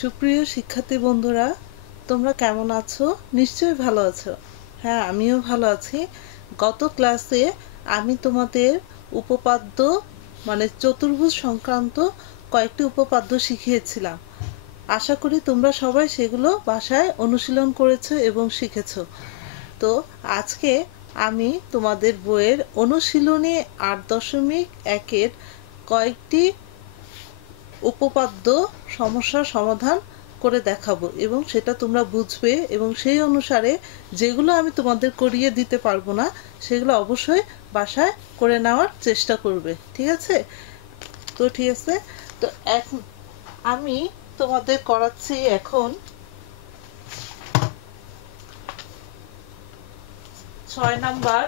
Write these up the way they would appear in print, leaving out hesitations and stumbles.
সুপ্রিয় শিক্ষার্থী বন্ধুরা, তোমরা কেমন আছো? নিশ্চয়ই ভালো আছো। হ্যাঁ, আমিও ভালো আছি। গত ক্লাসে আমি তোমাদের উপপাদ্য মানে চতুর্ভুজ সংক্রান্ত কয়েকটি উপপাদ্য শিখিয়েছিলাম। আশা করি তোমরা সবাই সেগুলো বাসায় অনুশীলন করেছো এবং শিখেছো। তো আজকে আমি তোমাদের বইয়ের অনুশীলনী ৮.১-এর কয়েকটি উপপাদ্য সমস্যার সমাধান করে দেখাবো এবং সেটা তোমরা বুঝবে এবং সেই অনুসারে যেগুলো আমি তোমাদের করিয়ে দিতে পারবো না সেগুলো অবশ্যই বাসায় করে নেওয়ার চেষ্টা করবে। ঠিক আছে? ঠিক আছে। তো এখন আমি তোমাদের করাচ্ছি এখন ৬ নাম্বার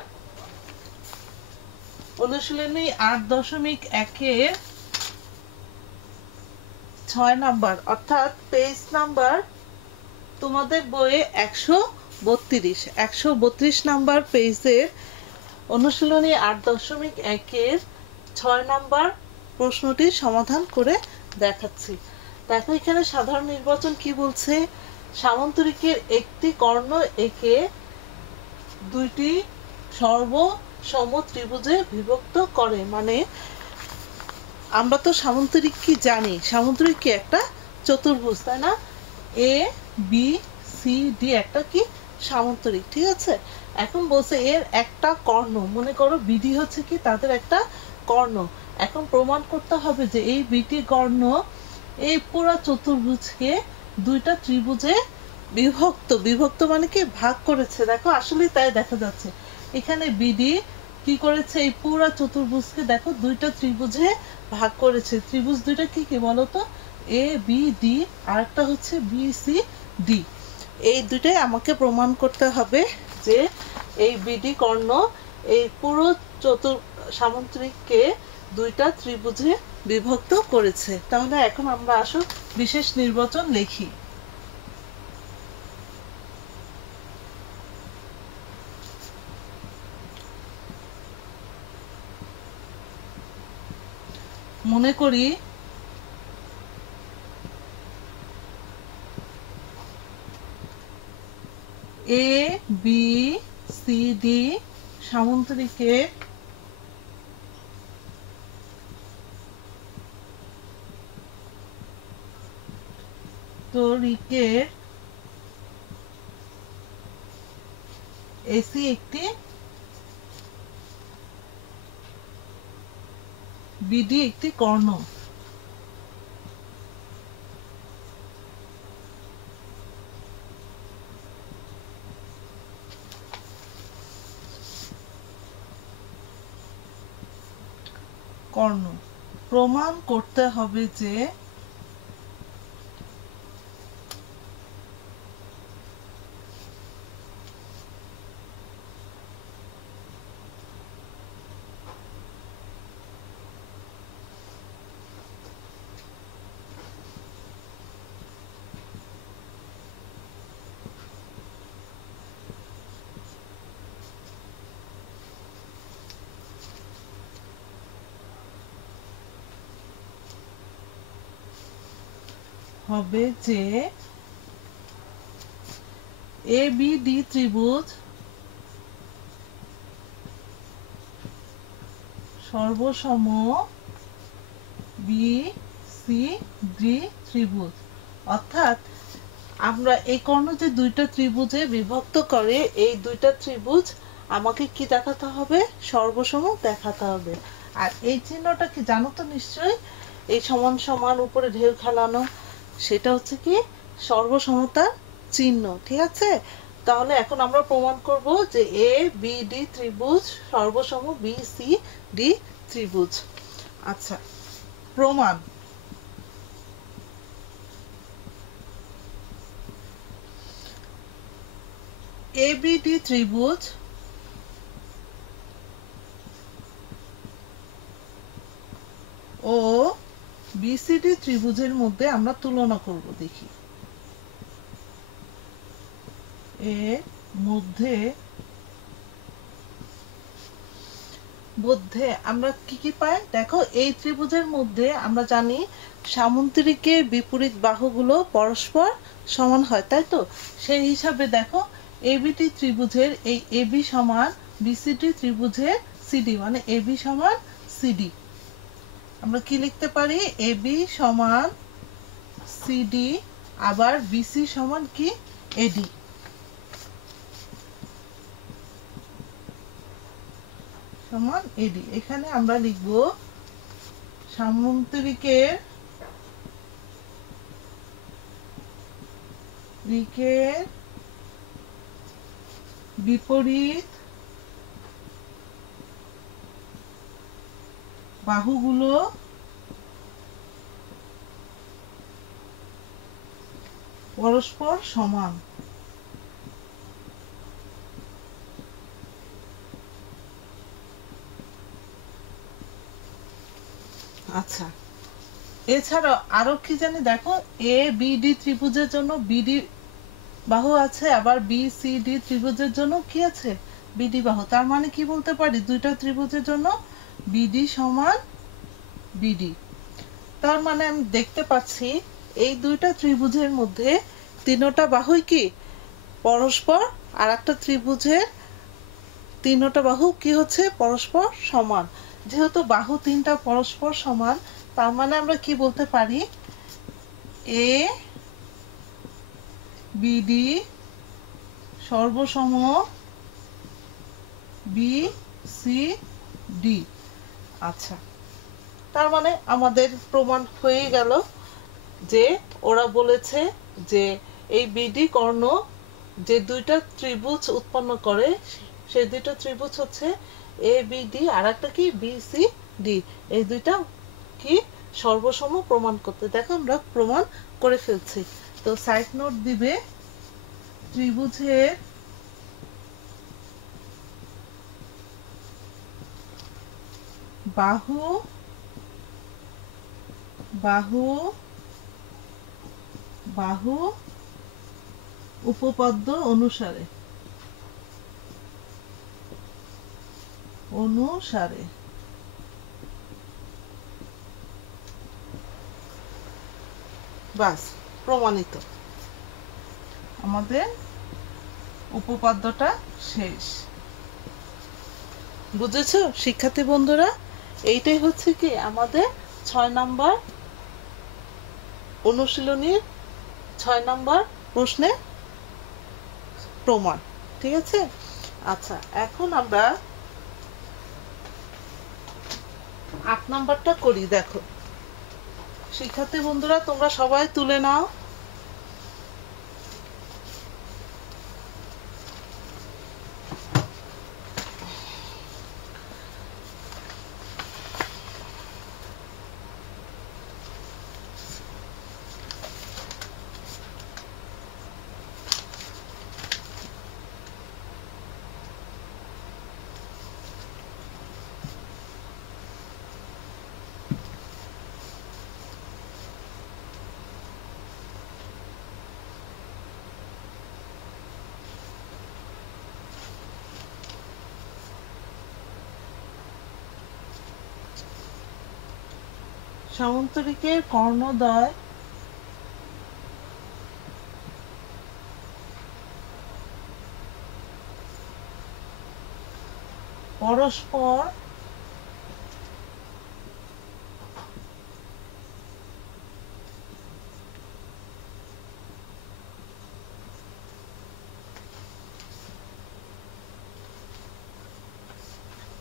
অনুশীলনী ৮.১-এর ৬ নাম্বার অর্থাৎ পেজ নাম্বার তোমাদের বইয়ে ১৩২ নাম্বার পেজের অনুশীলনী ৮.১-এর ৬ নাম্বার প্রশ্নটির সমাধান করে দেখাচ্ছি। দেখো এখানে সাধারণ নির্বাচন কি বলছে, সামান্তরিকের একটি কর্ণ একে দুইটি সর্বসম ত্রিভুজে বিভক্ত করে। মানে আমরা তো সামান্তরিক কি জানি, সামান্তরিক কি একটা চতুর্ভুজ, তাই না? এ বি সি ডি একটা কি সামান্তরিক। ঠিক আছে, এখন বলছে এর একটা কর্ণ, মনে করো বিডি হচ্ছে কি তাদের একটা কর্ণ। এখন প্রমাণ করতে হবে যে এই বিটি কর্ণ এই পুরো চতুর্ভুজকে দুইটা ত্রিভুজে বিভক্ত মানে কি ভাগ করেছে। দেখো আসলে তাই দেখা যাচ্ছে এখানে বিডি কি করেছে, এই পুরো চতুর্ভুজকে দেখো দুইটা ত্রিভুজে ভাগ করেছে। ত্রিভুজ দুইটা কি কি বলতো, এ বি ডি আর একটা হচ্ছে বি সি ডি। এই দুইটাই আমাকে প্রমাণ করতে হবে যে এই বিডি কর্ণ এই পুরো সামান্তরিককে দুইটা ত্রিভুজে বিভক্ত করেছে। তাহলে এখন আমরা আসো বিশেষ নির্বাচন লিখি। মনে করি এ বি সি ডি সামান্তরিকের এসি একটি বিডি একটি কর্ণ। প্রমাণ করতে হবে যে এ বি ডি ত্রিভুজ সর্বসম বি সি ডি ত্রিভুজ। অর্থাৎ আমরা এই কর্ণ যে দুইটা ত্রিভুজে বিভক্ত করে এই দুইটা ত্রিভুজ আমাকে কি দেখাতে হবে, সর্বসম দেখাতে হবে। আর এই চিহ্নটা কি জানো তো নিশ্চয়ই, এই সমান সমান উপরে ঢেউ খেলানো, সেটা হচ্ছে কি সর্বসমতার চিহ্ন। ঠিক আছে, তাহলে এখন আমরা প্রমাণ করব যে এ বি ডি ত্রিভুজ সর্বসম বি সি ডি ত্রিভুজ। আচ্ছা, প্রমাণ। এবিডি ত্রিভুজ ও বিসিডি ত্রিভুজের মধ্যে আমরা তুলনা করব। দেখি এর মধ্যে মধ্যে আমরা কি কি পাই দেখো, এই ত্রিভুজের মধ্যে আমরা জানি সামুদ্রিকের বিপরীত বাহুগুলো পরস্পর সমান হয়, তাই তো? সেই হিসাবে দেখো এবিটি ত্রিভুজের এই এবি সমান বিসিডি ত্রিভুজের সিডি, মানে এবি সমান সিডি। আমরা কি লিখতে পারি? এবি সমান সিডি, আবার বিসি সমান কি? এডি। সমান এডি। এখানে আমরা লিখব সামুদ্রিকের বিপরীত বাহুগুলো পরস্পর সমান। আচ্ছা, এছাড়াও আরো কি জানি দেখো, এ বিডি ত্রিভুজের জন্য বিডি বাহু আছে, আবার বি সি ডি ত্রিভুজের জন্য কি আছে? বিডি বাহু। তার মানে কি বলতে পারি? দুইটা ত্রিভুজের জন্য বিডি সমান বিডি। তার মানে আমি দেখতে পাচ্ছি এই দুইটা ত্রিভুজের মধ্যে তিনটা বাহুই কি পরস্পর, আর একটা ত্রিভুজের তিনটা বাহু কি হচ্ছে? পরস্পর সমান। যেহেতু বাহু তিনটা পরস্পর সমান, তার মানে আমরা কি বলতে পারি? এ বিডি সর্বসম বি সি ডি। আচ্ছা, তার মানে আমাদের প্রমাণ হয়ে গেল যে ওরা বলেছে যে এই বিডি কর্ণ যে দুইটা ত্রিভুজ উৎপন্ন করে, সেই দুইটা ত্রিভুজ হচ্ছে এ বি ডি, আর একটা কি? B C D. এই দুইটা কি সর্বসম প্রমাণ করতে। দেখো আমরা প্রমাণ করে ফেলছি। তো সাইড নোট দিবে, ত্রিভুজের বাহু বাহু বাহু উপপাদ্য অনুসারে বাস প্রমাণিত। আমাদের উপপাদ্যটা শেষ। বুঝেছো শিক্ষার্থী বন্ধুরা? এইটাই হচ্ছে কি আমাদের 6 নাম্বার অনুশীলনীর 6 নাম্বার প্রশ্নের প্রমাণ। ঠিক আছে? আচ্ছা, এখন আমরা 8 নাম্বারটা করি। দেখো শিক্ষার্থী বন্ধুরা, তোমরা সবাই তুলে নাও। সামন্তরিকের কর্ণদ্বয়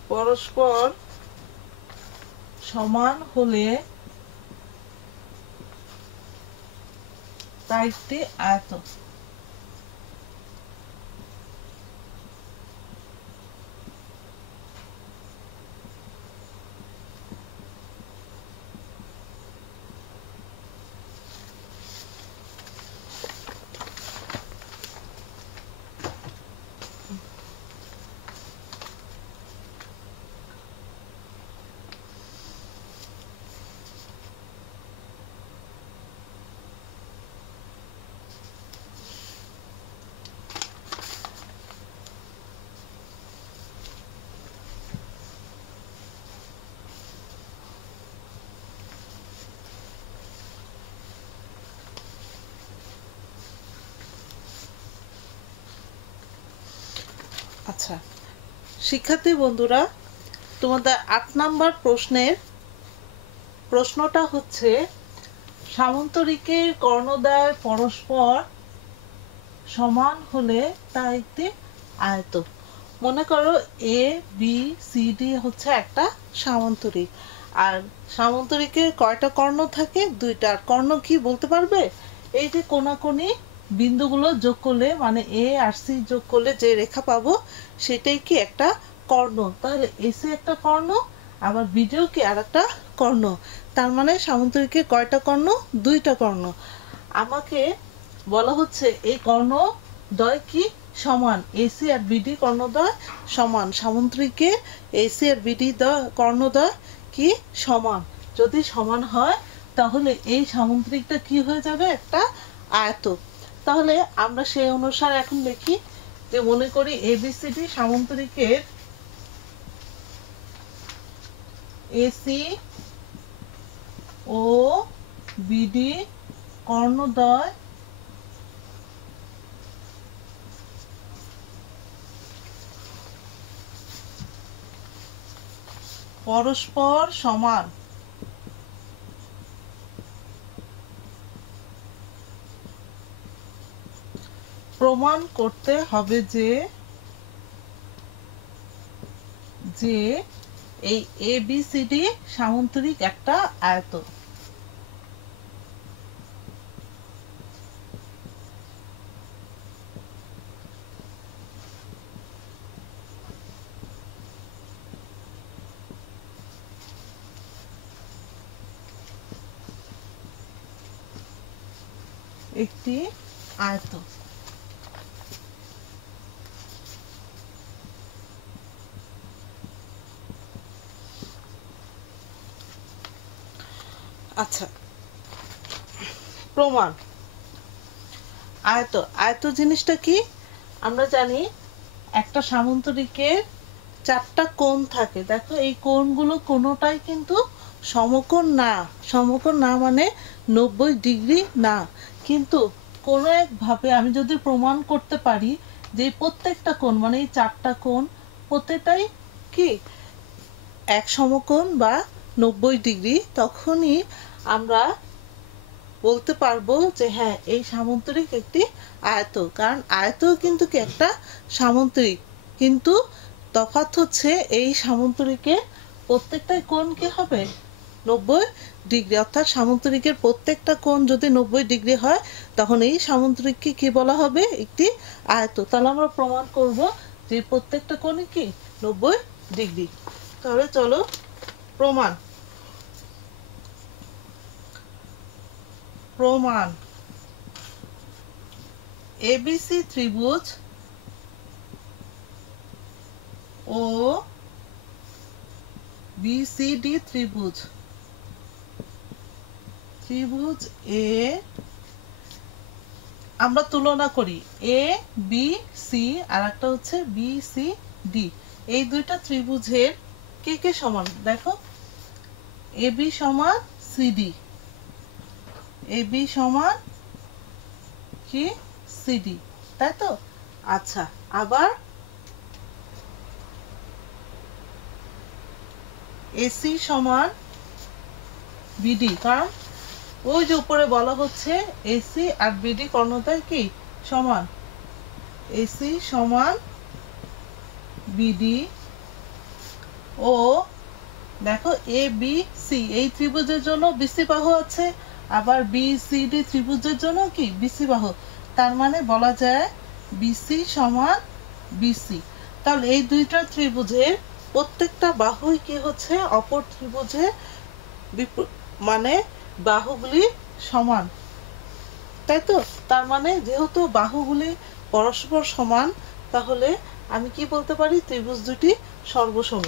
পরস্পর সমান হলে তা একটি আয়তন। আচ্ছা শিক্ষার্থী বন্ধুরা, তোমাদের ৮ নাম্বার প্রশ্নটা হচ্ছে সামন্তরিকের কর্ণদ্বয় পরস্পর সমান হলে তা একটি আয়ত। মনে করো এ বি সি ডি হচ্ছে একটা সামান্তরিক, আর সামান্তরিকের কয়টা কর্ণ থাকে? 2টা। কর্ণ কি বলতে পারবে? এই যে কোণাকুনি বিন্দুগুলো যোগ করলে, মানে এ আর সি যোগ করলে যে রেখা পাবো সেটাই কি একটা কর্ণ। তাহলে এসি একটা কর্ণ, আবার বিডিও কি আর একটা কর্ণ। তার মানে সামান্তরিকের কয়টা কর্ণ? 2টা কর্ণ। আমাকে বলা হচ্ছে এই কর্ণ দ্বয় কি সমান, এসি আর বিডি কর্ণদ্বয় সমান। সামুদ্রিকে এসি আর বিডি কর্ণদ্বয় কি সমান। যদি সমান হয় তাহলে এই সামুদ্রিকটা কি হয়ে যাবে? একটা আয়ত। তাহলে আমরা সেই অনুসারে এখন লিখি যে, মনে করি এবিসিডি সামুদ্রিকের এসি ও বিডি কর্ণদ্বয় পরস্পর সমান। প্রমাণ করতে হবে যে এই এবিসিডি সামন্তরিক একটা আয়ত। একটি আয়ত। আচ্ছা প্রমাণ। আয়ত জিনিসটা কি? আমরা জানি একটা সামন্তরিকের 4টা কোণ থাকে। দেখো এই কোণগুলো কোনোটাই কিন্তু সমকোণ না। সমকোণ না মানে 90 ডিগ্রি না। কিন্তু কোনো একভাবে আমি যদি প্রমাণ করতে পারি যে প্রত্যেকটা কোণ, মানে এই 4টা কোণ প্রত্যেকটাই কি এক সমকোণ বা 90 ডিগ্রি, তখনই আমরা বলতে পারবো যে হ্যাঁ এই সামন্তরিক একটি আয়ত। কারণ আয়ত কিন্তু কি একটা সামন্তরিক, কিন্তু তফাৎ হচ্ছে এই সামন্তরিকের প্রত্যেকটাই কোণ কি হবে? 90 ডিগ্রি। অর্থাৎ সামন্তরিকের প্রত্যেকটা কোণ যদি 90 ডিগ্রি হয় তখন এই সামন্তরিককে কি বলা হবে? একটি আয়ত। তাহলে আমরা প্রমাণ করব যে প্রত্যেকটা কোণই কি 90 ডিগ্রি। তাহলে চলো প্রমাণ। এবিসি ত্রিভুজ ও বিসিডি ত্রিভুজ এ আমরা তুলনা করি এ বি সি আর একটা হচ্ছে বি সি ডি। এই দুইটা ত্রিভুজের কে কে সমান? দেখো এবি সমান সিডি, এবি সমান কি সিডি, তাই তো? আচ্ছা আবার এসি সমান বিডি, কারণ ওই যে উপরে বলা হচ্ছে এসি আর বিডি কর্ণদ্বয় কি সমান। এসি সমান বিডি ও দেখো এ বি সি এই ত্রিভুজের জন্য বিসি বাহু আছে, আবার বি সি ডি ত্রিভুজের জন্য কি বিসি বাহু। তার মানে বলা যায় বিসি সমান বিসি। তাহলে এই দুইটা ত্রিভুজের প্রত্যেকটা বাহুই কি হচ্ছে? অপর ত্রিভুজের মানে বাহুগুলি সমান, তাই তো? তার মানে যেহেতু বাহুগুলি পরস্পর সমান, তাহলে আমি কি বলতে পারি? ত্রিভুজ দুটি সর্বসম।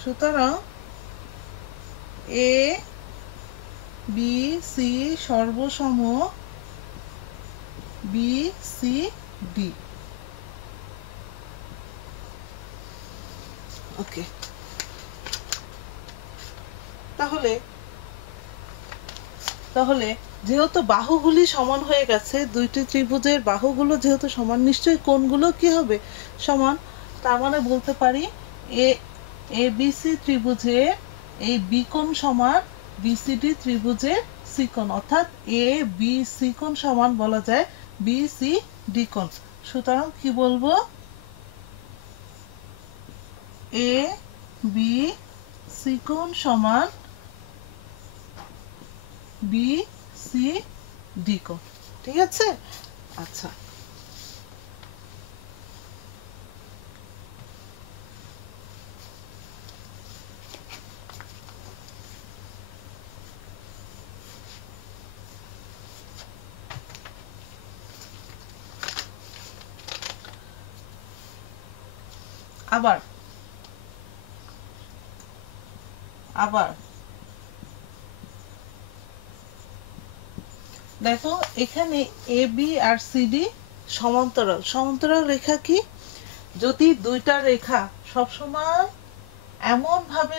সুতরাং এ বি সি সর্বসম বি সি ডি। ওকে, তাহলে তাহলে যেহেতু বাহুগুলি সমান হয়ে গেছে, দুইটি ত্রিভুজের বাহুগুলো যেহেতু সমান, নিশ্চয়ই কোণগুলো কি হবে? সমান। তার মানে বলতে পারি এ বিসি ত্রিভুজে এই বি কোণ সমান বিসিডি ত্রিভুজের সি কোণ, অর্থাৎ এ বি সি কোণ সমান বলা যায় বি সি ডি কোণ। সুতরাং কি বলবো? এ বি সি কোণ সমান বি সি ডি কোণ। ঠিক আছে? আচ্ছা, আবার দেখো এখানে এ বি আর সিডি সমান্তরাল। সমান্তরাল রেখা কি? যদি দুইটা রেখা সবসময় এমন ভাবে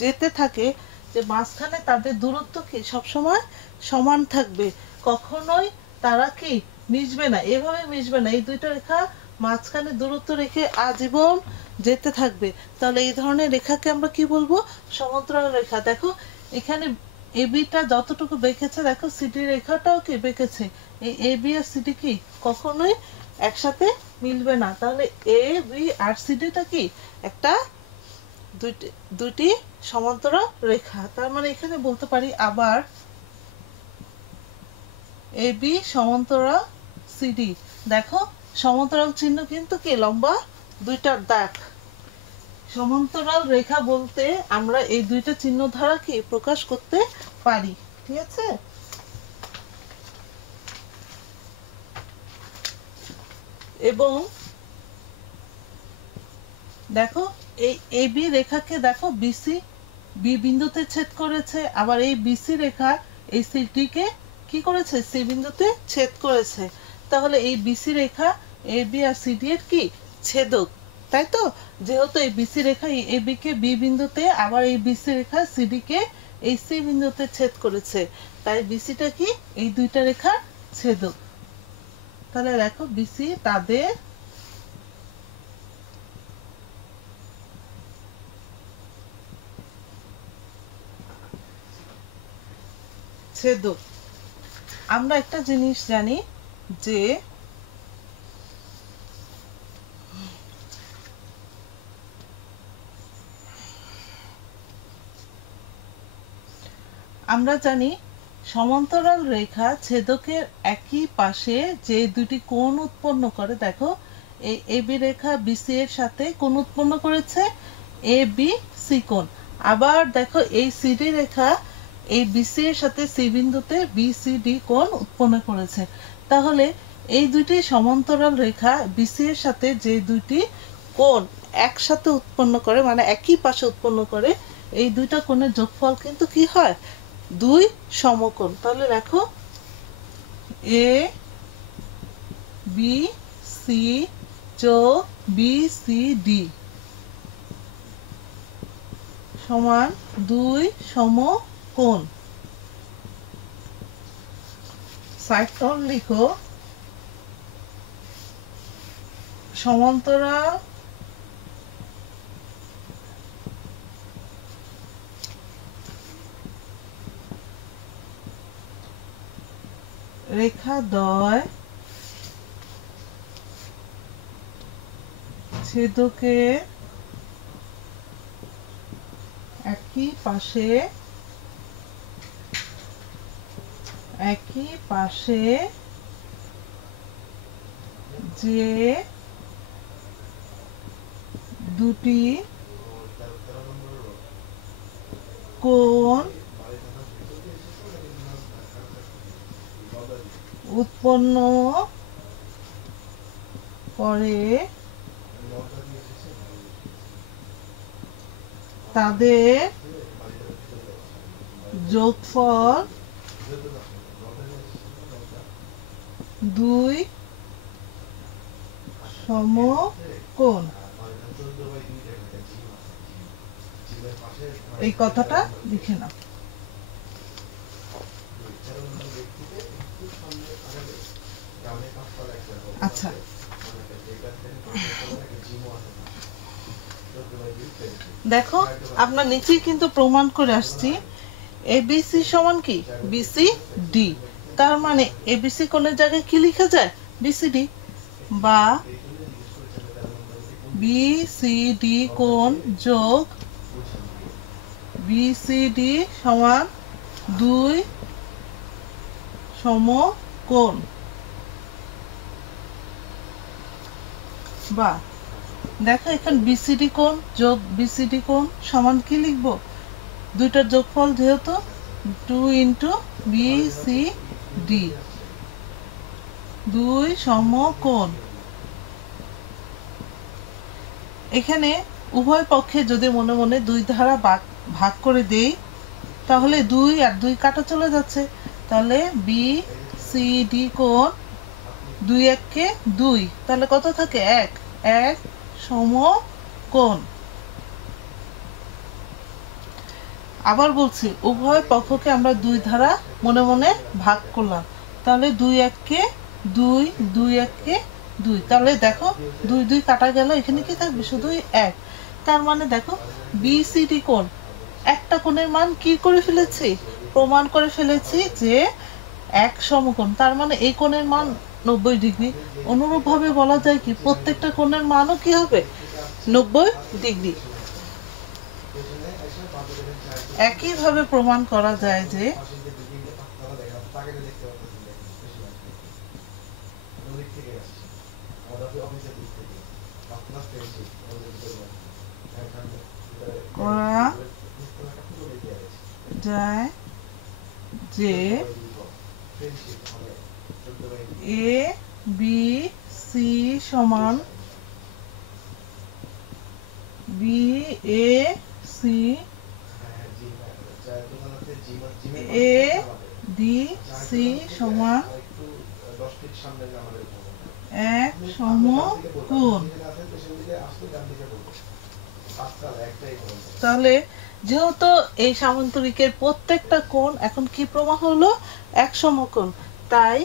যেতে থাকে যে মাঝখানে তাদের দূরত্ব কি সবসময় সমান থাকবে, কখনোই তারা কি মিশবে না, এভাবে মিশবে না, এই দুইটা রেখা মাঝখানে দূরত্ব রেখে আজীবন যেতে থাকবে, তাহলে এই ধরনের রেখাকে আমরা কি বলবো? সমান্তরাল রেখা। দেখো এখানে এবিটা যতটুকু বেঁকেছে, দেখো সিডি রেখাটাও কি বেঁকেছে, এই এ বি আর সিডি কি কখনোই একসাথে মিলবে না, তাহলে এ বি আর সিডিটা কি একটা দুইটি সমান্তরাল রেখা। তার মানে এখানে বলতে পারি আবার এ বি সমান্তরাল সিডি। দেখো সমান্তরাল চিহ্ন কিন্তু কি লম্বা দুইটার দাগ। সমান্তরাল রেখা বলতে আমরা এই দুইটা চিহ্ন দ্বারা কি প্রকাশ করতে পারি। ঠিক আছে? এবং দেখো এই এ বি রেখাকে দেখো বিসি বি বিন্দুতে ছেদ করেছে, আবার এই বিসি রেখা এই সিটিকে কি করেছে? সি বিন্দুতে ছেদ করেছে। তাহলে এই BC Rekha A B R CD এর কি ছেদক, তাই তো? যেহেতু এই BC Rekha A B K B বিন্দুতে, আবার এই বিসি রেখা সিডি কে এই সি বিন্দুতে ছেদ করেছে, তাই বিসিটা কি এই দুইটা রেখার ছেদক। তাহলে দেখো বিসি তাদের ছেদক। আমরা একটা জিনিস জানি যে আমরা জানি সমান্তরাল রেখা ছেদকের একই পাশে যে দুটি কোণ উৎপন্ন করে, দেখো এই এ বি রেখা বিসি এর সাথে কোণ উৎপন্ন করেছে এ বি সি কোণ, আবার দেখো এই সিডি রেখা এই বিসি এর সাথে সি বিন্দুতে বিসিডি কোণ উৎপন্ন করেছে। তাহলে এই দুটি সমান্তরাল রেখা বিসি এর সাথে যে দুটি কোণ একসাথে উৎপন্ন করে, মানে একই পাশে উৎপন্ন করে, এই দুইটা কোণের যোগফল কিন্তু কি হয়? দুই সমকোণ। তাহলে দেখো এ বি সি যোগ বি সি ডি সমান দুই সমকোণ। সাইটন লিখো সমান্তরাল রেখাদ্বয় ছেদকের একই পাশে যে দুটি কোণ উৎপন্ন করে তাদের যোগফল দুই সমকোণ। এই কথাটা লিখে নাও। আচ্ছা, দেখো আমরা নিচেই কিন্তু প্রমাণ করে আসছি এবিসি সমান কি বিসি ডি। তার মানে এবিসি কোণের জায়গায় কি লেখা যায় বিসিডি, বা বিসিডি কোণ যোগ বিসিডি সমান 2 সমকোণ, বা দেখো এখানে বিসিডি কোণ যোগ বিসিডি কোণ সমান কি লিখবো, দুইটার যোগফল যেহেতু 2 ইন্টু বিসিডি, 2 সমকোণ। এখানে উভয় পক্ষে যদি মনে মনে 2 দ্বারা ভাগ করে দেই তাহলে 2 আর 2 কাটা চলে যাচ্ছে, তাহলে বিসিডি কোণ 2 1 2, তাহলে কত থাকে 1, 1 সমকোণ। আবার বলছি উভয় পক্ষকে আমরা 2 দ্বারা মনে মনে ভাগ করলাম, তাহলে 2 1 2, 2 1 2, তাহলে দেখো 2 2 কাটা গেল, এখানে কি থাকবে শুধু 1। তার মানে দেখো বিসিডি কোণ একটা কোণের মান কি করে ফেলেছি, প্রমাণ করে ফেলেছি যে 1 সমকোণ, তার মানে এই কোণের মান 90 ডিগ্রি। অনুরূপভাবে বলা যায় কি প্রত্যেকটা কোণের মানও কি হবে 90 ডিগ্রি। একইভাবে প্রমাণ করা যায় যে করা যায় যে এ বি সি সমান B A C A D C সমান 1 সমকোণ। তাহলে যেহেতু এই সামান্তরিকের প্রত্যেকটা কোণ এখন কি প্রমাণ হলো 1 সমকোণ, তাই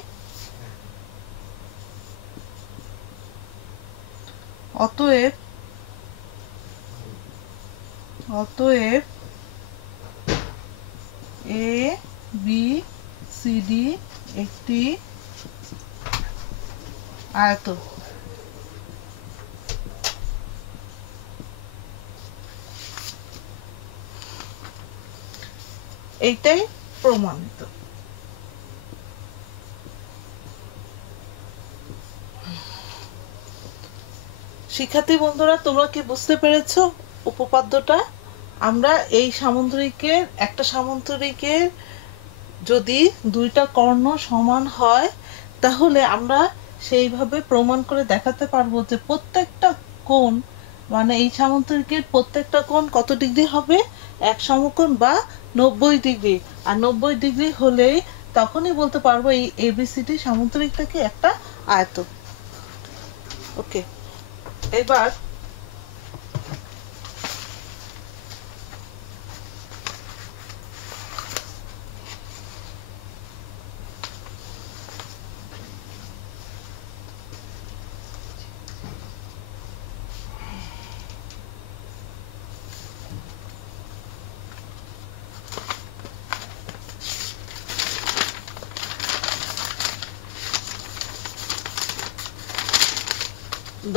অতএব এ বি সি ডি একটি আয়ত। এইটাই প্রমাণিত। শিক্ষার্থী বন্ধুরা তোমরা কি বুঝতে পেরেছো উপপাদ্যটা? আমরা এই সামান্তরিকের একটা সামান্তরিকের যদি দুইটা কর্ণ সমান হয় তাহলে আমরা সেইভাবে প্রমাণ করে দেখাতে পারবো যে প্রত্যেকটা কোণ মানে এই সামান্তরিকের প্রত্যেকটা কোণ কত ডিগ্রি হবে 1 সমকোণ বা 90 ডিগ্রি। আর 90 ডিগ্রি হলেই তখনই বলতে পারবো এই এবিসিডি সামান্তরিকটাকে একটা আয়ত। ওকে, এবার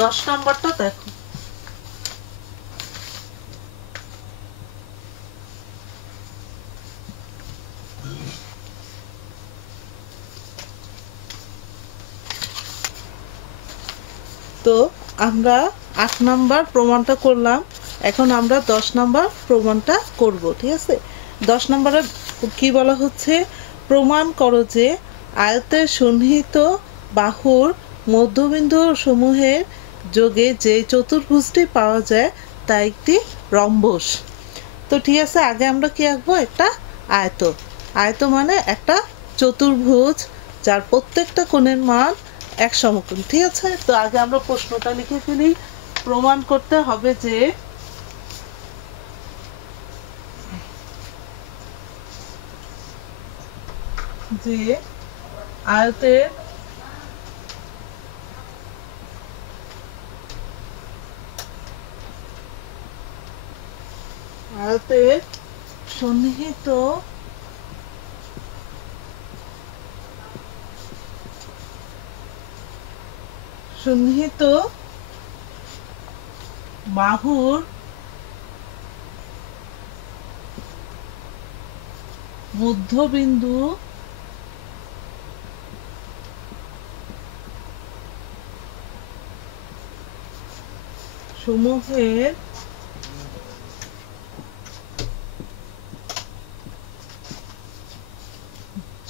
দশ নাম্বারটা দেখো। তো আমরা 8 নাম্বার প্রমাণটা করলাম, এখন আমরা 10 নাম্বার প্রমাণটা করব। ঠিক আছে, 10 নাম্বারে কি বলা হচ্ছে, প্রমাণ করো যে আয়তের সন্নিহিত বাহুর মধ্যবিন্দু সমূহের যোগে যে চতুর্ভুজটি পাওয়া যায় তা একটি রম্বস। তো ঠিক আছে, আগে আমরা কি আঁকবো, একটা আয়ত। আয়ত মানে একটা চতুর্ভুজ যার প্রত্যেকটা কোণের মান 1 সমকোণ। ঠিক আছে, তো আগে আমরা প্রশ্নটা লিখে ফেলি। প্রমাণ করতে হবে যে আয়তের আয়তের সন্নিহিত বাহুর মধ্যবিন্দু সমূহের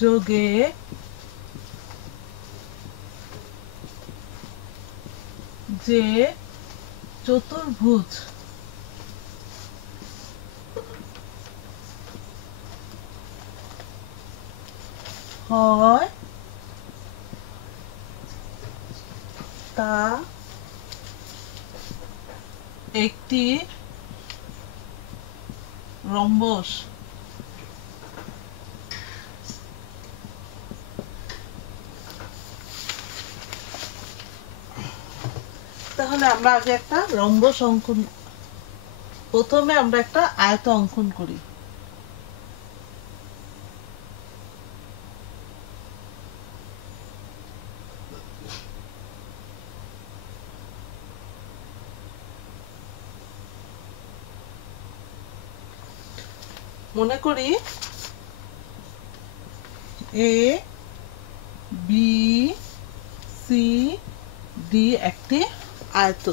যোগে যে চতুর্ভুজ হয় তা একটি রম্বস। তাহলে আমরা আগে একটা রম্বস অঙ্কন, প্রথমে আমরা একটা আয়ত অঙ্কন করি। মনে করি এ বি সি ডি একটি আয়ত,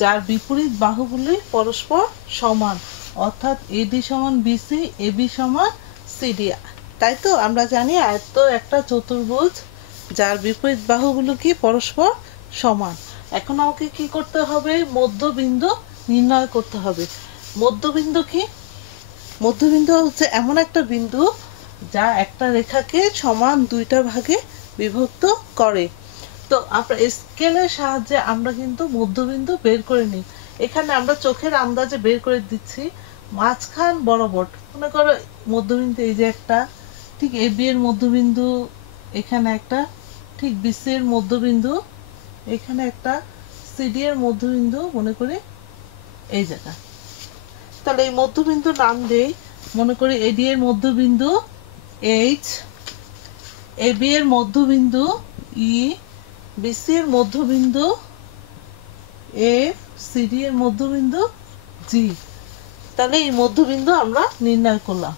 যার বিপরীত বাহুগুলি পরস্পর সমান, অর্থাৎ এডি সমান বিসি, এবি সমান সিডি। তাই তো আমরা জানি আয়ত একটা চতুর্ভুজ যার বিপরীত বাহুগুলো কি পরস্পর সমান। এখন আমাকে কি করতে হবে? মধ্যবিন্দু নির্ণয় করতে হবে। মধ্যবিন্দু কি? মধ্যবিন্দু হচ্ছে এমন একটা বিন্দু যা একটা রেখাকে সমান দুইটা ভাগে বিভক্ত করে। তো আমরা স্কেলের সাহায্যে আমরা কিন্তু মধ্যবিন্দু বের করে নিই। এখানে আমরা চোখের আন্দাজে বের করে দিচ্ছি। মাঝখান বরাবর মনে করো মধ্যবিন্দু এই যে একটা, ঠিক এ বি এর মধ্যবিন্দু এখানে একটা, ঠিক বিসি এর মধ্যবিন্দু এখানে একটা, সিডি এর মধ্যবিন্দু মনে করি এই জায়গা। তাহলে এই মধ্যবিন্দুর নাম দেই, মনে করি এডি এর মধ্যবিন্দু এইচ, এবি এর মধ্যবিন্দু ই, বিসি এর মধ্যবিন্দু এফ, সিডি এর মধ্যবিন্দু জি। তাহলে এই মধ্যবিন্দু আমরা নির্ণয় করলাম।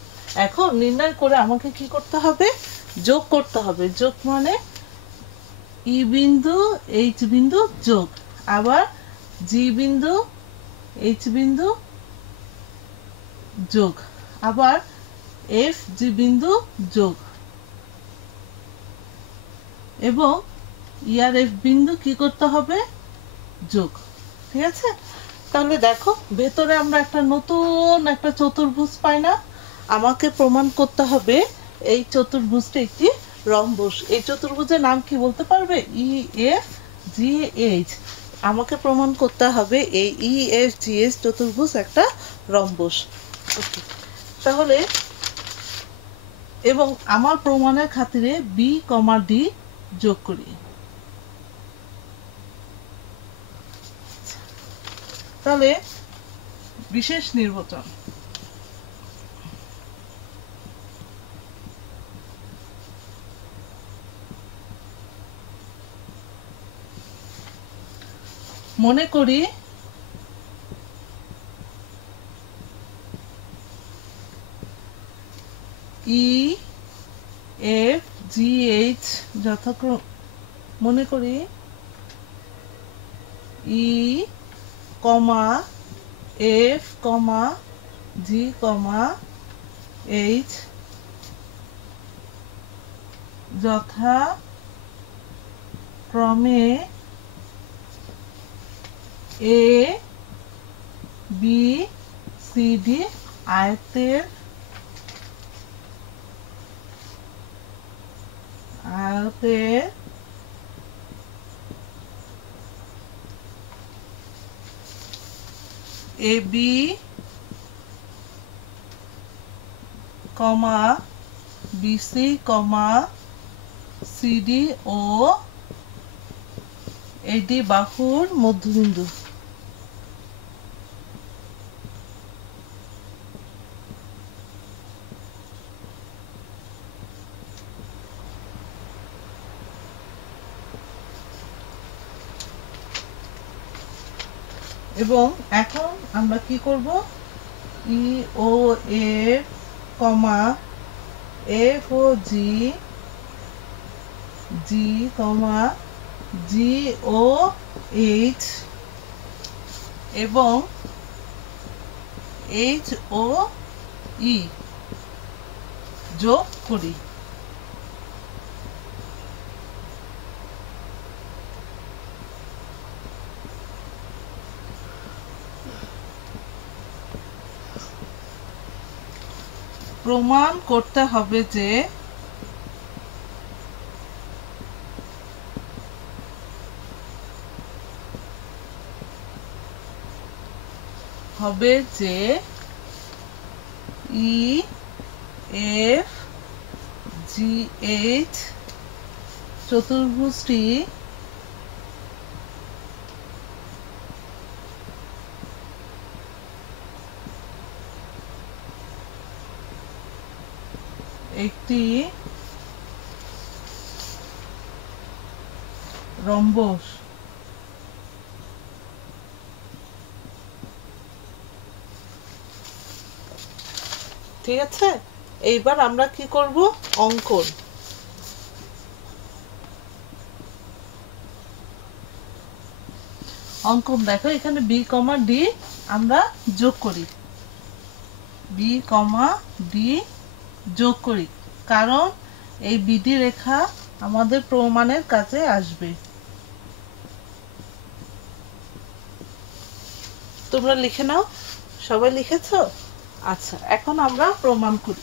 এখন নির্ণয় করে আমাকে কি করতে হবে? যোগ করতে হবে। যোগ মানে ই বিন্দু এইচ বিন্দু যোগ, আবার জি বিন্দু এইচ বিন্দু যোগ, আবার এফ জি বিন্দু যোগ, এবং ইয়ার এফ বিন্দু কি করতে হবে? যোগ। ঠিক আছে? তাহলে দেখো ভেতরে আমরা একটা নতুন একটা চতুর্ভুজ পাই না? আমাকে প্রমাণ করতে হবে এই চতুর্ভুজটা একটি রম্বস। এই চতুর্ভুজের নাম কি বলতে পারবে? E F G H. আমাকে প্রমাণ করতে হবে এই ই এফ জি এইচ চতুর্ভুজ একটা রম্বস। তাহলে এবং আমার প্রমাণের খাতিরে বি কমা ডি যোগ করি। তাহলে বিশেষ নির্বাচন, মনে করি ই এফ জি এইচ যথাক্রম, মনে করি ই কমা এফ কমা জি কমা এইচ যথাক্রমে এ বি সি ডি আয়তের A B comma BC comma CD ও এডি বাহুর মধ্যবিন্দু। এবং এখন আমরা কি করব, ই ও এফ কমা এফ ও জি, জি কমা জি ও এইচ এবং এইচ ও ই যোগ করি। প্রমাণ করতে হবে যে ই এফ জি এইচ চতুর্ভুজটি একটি রম্বস। ঠিক আছে, এইবার আমরা কি করব, অঙ্কন। অঙ্কন দেখো, এখানে বি কমা ডি আমরা যোগ করি, বি কমা ডি যোগ করি, কারণ এই বিডি রেখা আমাদের প্রমাণের কাছে আসবে। তোমরা লিখে নাও, সবাই লিখেছো? আচ্ছা, এখন আমরা প্রমাণ করি।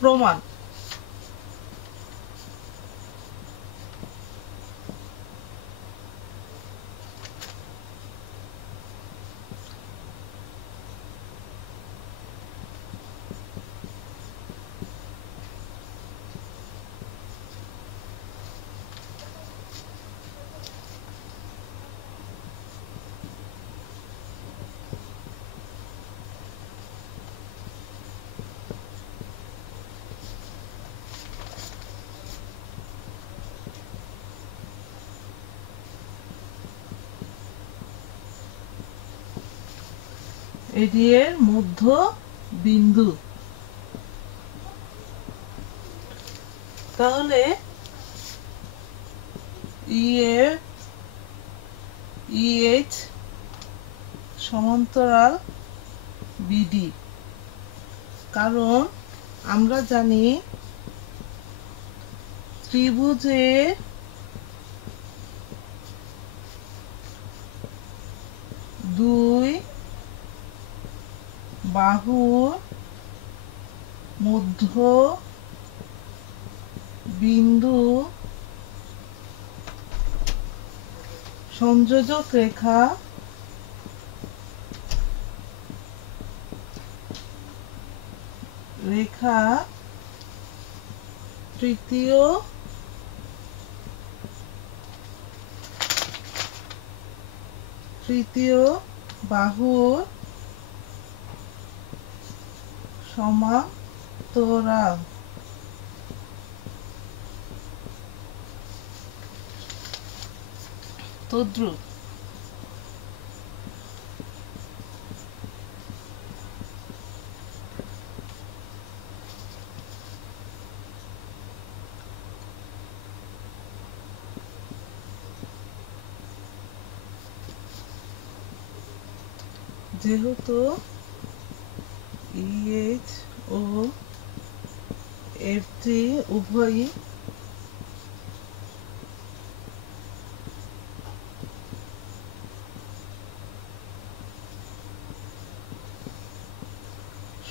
প্রমাণ। এটি এর মধ্য বিন্দু। তাহলে ইএইচ সমান্তরাল বিডি, কারণ আমরা জানি ত্রিভুজের দুই বাহুর মধ্য বিন্দু সংযোজক রেখা তৃতীয় বাহুর সমান্তরাল। তদ্রুপ যেহেতু ইএইচ ও এফজি উভয়ই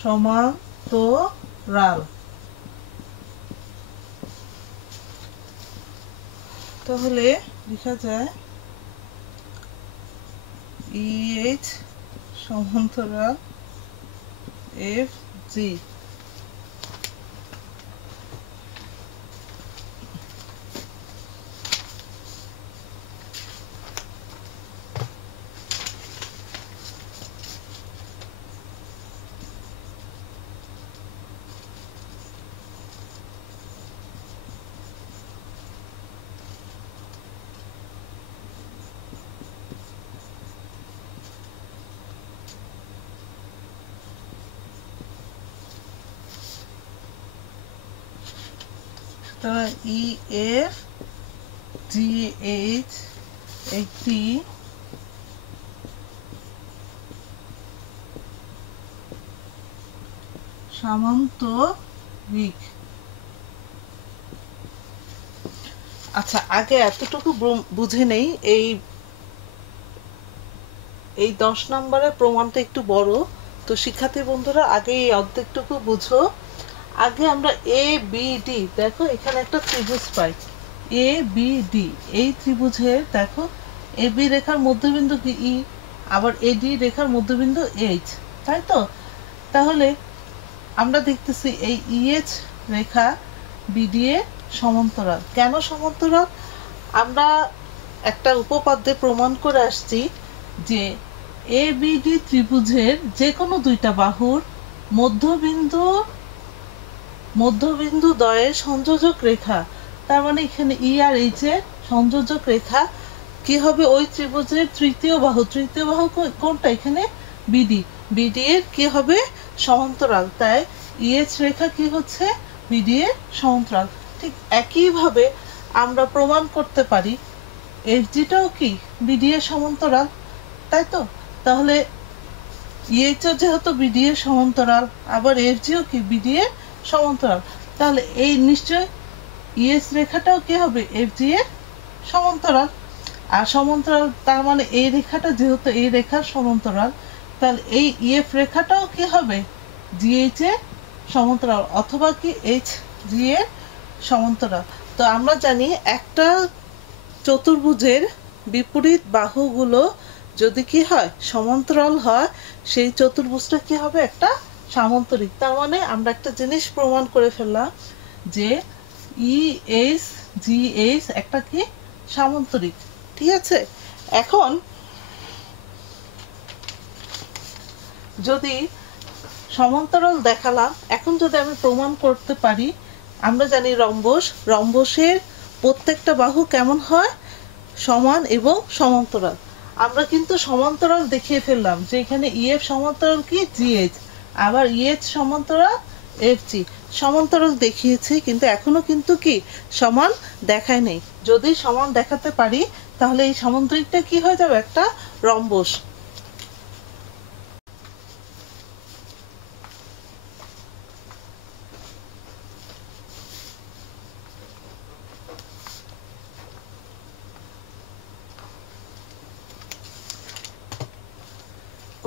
সমান্তরাল, তাহলে লেখা যায় ইএইচ সমান্তরাল F G. E F G H একটি সামান্তরিক। আচ্ছা, আগে এতটুকু বুঝে নেই, এই 10 নম্বরের প্রমাণটা একটু বড়, তো শিক্ষার্থী বন্ধুরা আগে এই অর্ধেকটুকু বুঝো। আগে আমরা এ বি ডি, দেখো এখানে একটা ত্রিভুজ পাই এ বি ডি। এই ত্রিভুজের দেখো এ বি রেখার মধ্যবিন্দু কি ই, আবার এডি রেখার মধ্যবিন্দু এইচ, তাই তো? তাহলে আমরা দেখতেছি এই ইএইচ রেখা বিডি এর সমান্তরাল। কেন সমান্তরাল? আমরা একটা উপপাদ্যে প্রমাণ করে আসছি যে এ বিডি ত্রিভুজের যে কোনো দুইটা বাহুর মধ্যবিন্দু দ্বয়ের সংযোজক রেখা, তার মানে এখানে ই আর এইচ এর সংযোজক রেখা কি হবে? ওই ত্রিভুজের তৃতীয় বাহু কোনটা? এখানে বিডি। বিডি এর কি হবে? সমান্তরাল। তাই ইএইচ রেখা কি হচ্ছে? বিডি এর সমান্তরাল। ঠিক একইভাবে আমরা প্রমাণ করতে পারি এফজিটাও কি বিডি এর সমান্তরাল, তাই তো? তাহলে ইএইচও যেহেতু বিডি এর সমান্তরাল, আবার এফজিও কি বিডি এর সমান্তরাল, তাহলে এই নিশ্চয় ইএস রেখাটাও কি হবে? এফজি এর সমান্তরাল। আর সমান্তরাল তার মানে এই রেখাটা যেহেতু এই রেখার সমান্তরাল, তাহলে এই ইএফ রেখাটাও কি হবে? জিএইচ এর সমান্তরাল, অথবা কি এইচ জি এর সমান্তরাল। তো আমরা জানি একটা চতুর্ভুজের বিপরীত বাহুগুলো যদি কি হয়? সমান্তরাল হয়, সেই চতুর্ভুজটা কি হবে? একটা সামান্তরিক। তার মানে আমরা একটা জিনিস প্রমাণ করে ফেললাম যে ইএইচ জিএইচ একটা কি সামান্তরিক। ঠিক আছে, এখন যদি সমান্তরাল দেখালাম, এখন যদি আমি প্রমাণ করতে পারি, আমরা জানি রম্বসের প্রত্যেকটা বাহু কেমন হয়? সমান এবং সমান্তরাল। আমরা কিন্তু সমান্তরাল দেখিয়ে ফেললাম যে এখানে ইএফ সমান্তরাল কি জিএইচ, আবার ইএইচ সমান্তরাল এফজি সমান্তরাল দেখিয়েছি, কিন্তু এখনো কিন্তু কি সমান দেখায় নেই। যদি সমান দেখাতে পারি তাহলে এই সামান্তরিকটা কি হয়ে যাবে? একটা রম্বস।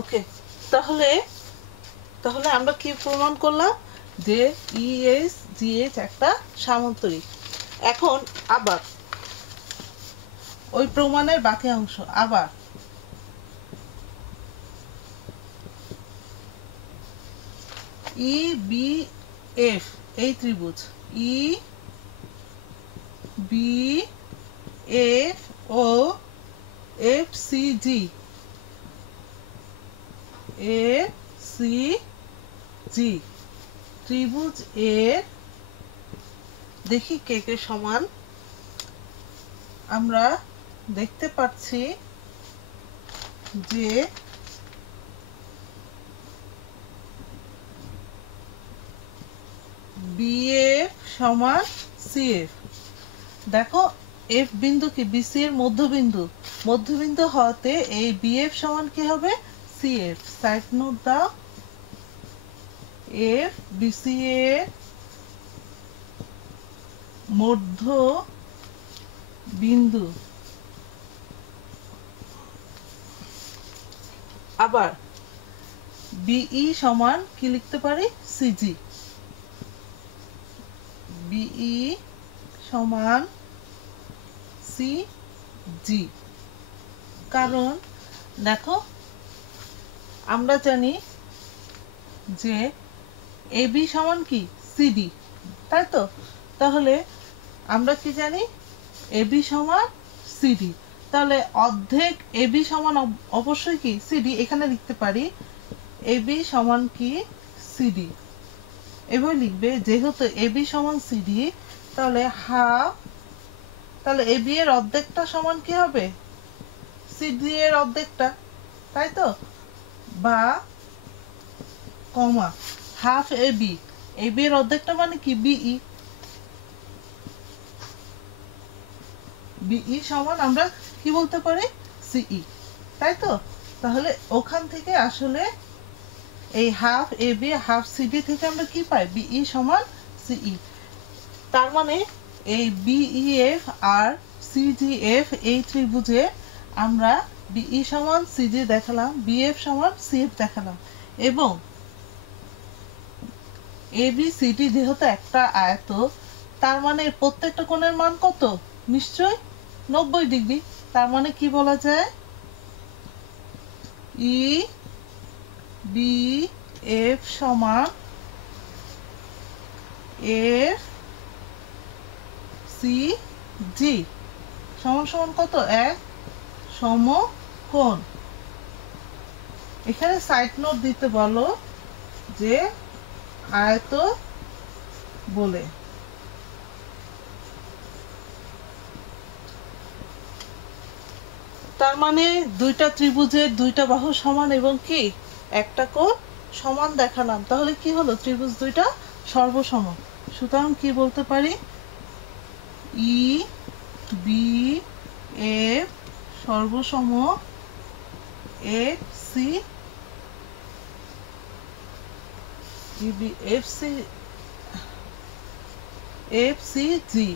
ওকে, তাহলে আমরা কি প্রমাণ করলাম? যে ইএইচ জিএইচ একটা সামান্তরিক। এখন আবার ওই প্রমাণের বাকি অংশ, আবার ই বি এফ এই ত্রিভুজ ই বি এফ ও এফ সি জি ত্রিভুজ এর দেখি কে কে সমান। আমরা দেখতে পাচ্ছি যে বিএফ সমান সিএফ। দেখো এফ বিন্দু কি বিসি এর মধ্যবিন্দু হওয়াতে এই বিএফ সমান কি হবে? সিএফ। সাইড নোট দাও, এফ বিসি এর মধ্যবিন্দু। আবার বিই সমান কি লিখতে পারি? সিজি। বিই সমান সিজি, কারণ দেখো আমরা জানি যে এবি সমান কি সিডি, তাই তো? তাহলে আমরা কি জানি? এবি সমান সিডি। তাহলে অর্ধেক এবি সমান অবশ্যই কি সিডি। এখানে লিখতে পারি এবি সমান কি সিডি। এভাবে লিখবে, যেহেতু এবি সমান সিডি, তাহলে হাফ, তাহলে এবি এর অর্ধেকটা সমান কি হবে? সিডি এর অর্ধেকটা, তাই তো? বা কমা হাফ এবি, এবি এর অর্ধেকটা মানে কি? বিই। বিই সমান আমরা কি বলতে পারি, সিই, তাই তো? তাহলে ওখান থেকে আসলে এই half A B half CD থেকে আমরা কি পাই, বিই সমান সিই। তার মানে এই বিইএফ আর সিজিএফ এই ত্রিভুজে আমরা বিই সমান সিজি দেখালাম, বিএফ সমান সিএফ দেখালাম, এবং এবিসিডি যেহেতু একটা আয়ত, তার মানে প্রত্যেকটা কোণের মান কত, নিশ্চয় 90 ডিগ্রি। তার মানে কি বলা যায়, ই বি এফ সমান এফ সি জি সমান সমান কত, এক সমকোণ। এখানে সাইড নোট দিতে বলো যে আয়ত বলে। তার মানে দুইটা ত্রিভুজের দুইটা বাহু সমান এবং কি একটা কোণ সমান দেখালাম, তাহলে কি হলো, ত্রিভুজ দুইটা সর্বসম। সুতরাং কি বলতে পারি, ই বি এফ সর্বসম F C F C F C G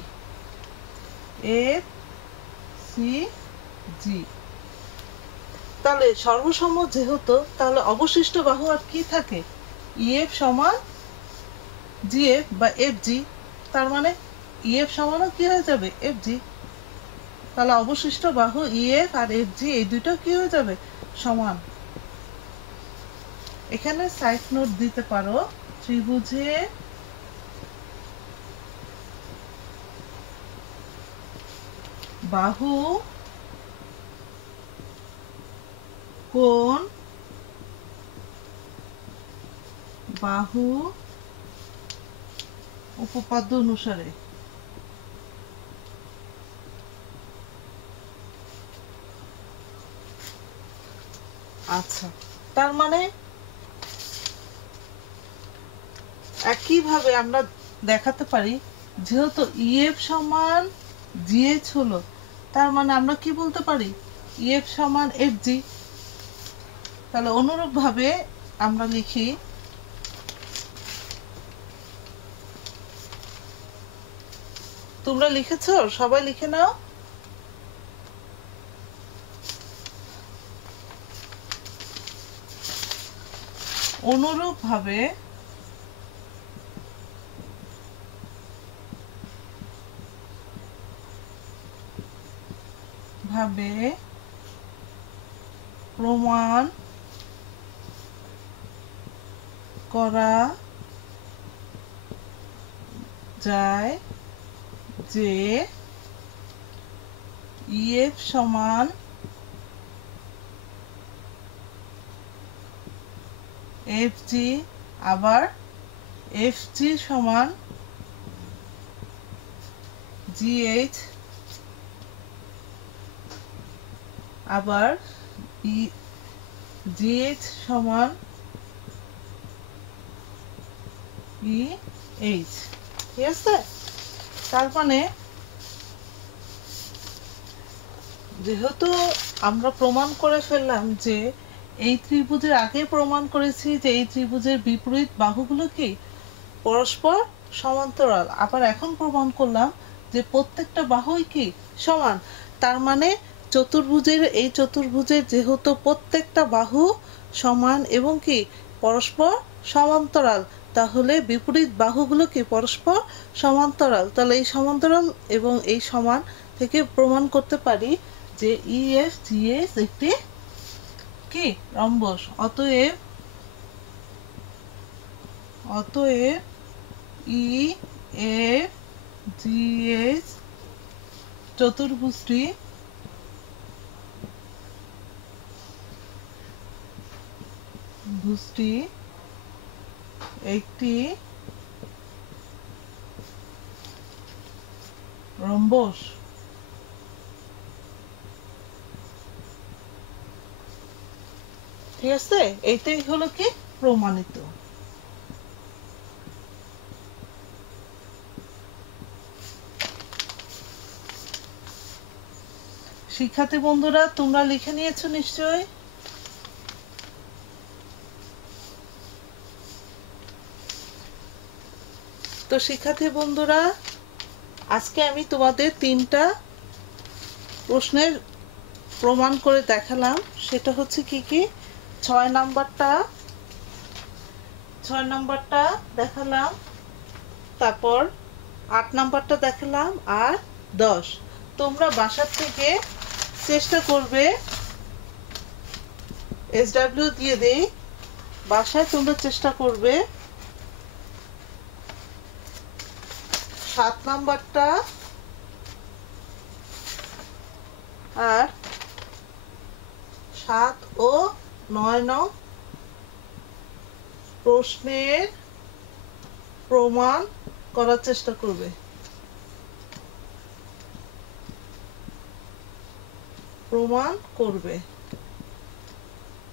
F C G. তাহলে সর্বসম যেহেতু, তাহলে অবশিষ্ট বাহু আর কি থাকে, ইএফ সমান জিএফ বা এফ জি। তার মানে ইএফ সমানও কি হয়ে যাবে, এফ জি। তাহলে অবশিষ্ট বাহু ইএফ আর এফ জি এই দুটো কি হয়ে যাবে, সমান। এখানে সাইড নোট দিতে পারো, ত্রিভুজে বাহু কোণ বাহু উপপাদ্য অনুসারে আচ্ছা। তার মানে একইভাবে আমরা দেখাতে পারি, যেহেতু ইএফ সমান জিএইচ হলো, তার মানে আমরা কি বলতে পারি, ইএফ সমান এফ জি। তাহলে অনুরূপ ভাবে আমরা লিখি, তোমরা লিখেছো, সবাই লিখে নাও। অনুরূপ ভাবে প্রমাণ করা যায় যে ইএফ সমান এফ জি, আবার এফ জি সমান জিএইচ, আবার জিএইচ সমান ইএইচ। ঠিক আছে? তার মানে যেহেতু আমরা প্রমাণ করে ফেললাম যে এই ত্রিভুজের আগে প্রমাণ করেছি যে এই ত্রিভুজের বিপরীত বাহুগুলো কি পরস্পর সমান্তরাল, আবার এখন প্রমাণ করলাম যে প্রত্যেকটা বাহুই কি সমান। তার মানে এই চতুর্ভুজের যেহেতু প্রত্যেকটা বাহু সমান এবং কি পরস্পর সমান্তরাল, তাহলে বিপরীত বাহুগুলো কি পরস্পর সমান্তরাল। তাহলে এই সমান্তরাল এবং এই সমান থেকে প্রমাণ করতে পারি যে ইএফ জিএস একটি কি রম্বস। অতএব ই এফ জিএস চতুর্ভুজটি একটি রম্বস। ঠিক আছে, এইটাই হলো কি প্রমাণিত। শিক্ষার্থী বন্ধুরা তোমরা লিখে নিয়েছো নিশ্চয়ই? তো শিক্ষার্থী বন্ধুরা আজকে আমি তোমাদের 3টা প্রশ্নের প্রমাণ করে দেখালাম। সেটা হচ্ছে কি কি, 6 নাম্বারটা দেখালাম, তারপর 8 নাম্বারটা দেখালাম, আর 10। তোমরা বাসা থেকে চেষ্টা করবে, SW দিয়ে দেই, বাসায় তোমরা চেষ্টা করবে 7 নাম্বারটা আর 7 ও 9 নং প্রশ্নের প্রমাণ করার চেষ্টা করবে।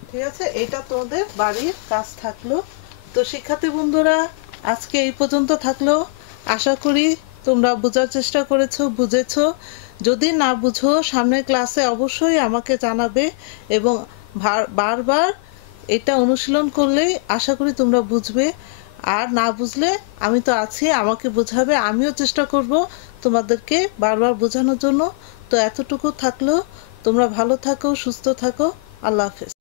ঠিক আছে, এটা তোমাদের বাড়ির কাজ থাকলো। তো শিক্ষার্থী বন্ধুরা আজকে এই পর্যন্ত থাকলো। আশা করি তোমরা বোঝার চেষ্টা করেছো, বুঝেছো। যদি না বুঝো সামনের ক্লাসে অবশ্যই আমাকে জানাবে, এবং বারবার এটা অনুশীলন করলেই আশা করি তোমরা বুঝবে। আর না বুঝলে আমি তো আছি, আমাকে বোঝাবে, আমিও চেষ্টা করব তোমাদেরকে বারবার বোঝানোর জন্য। তো এতটুকু থাকলো, তোমরা ভালো থাকো, সুস্থ থাকো, আল্লাহ হাফেজ।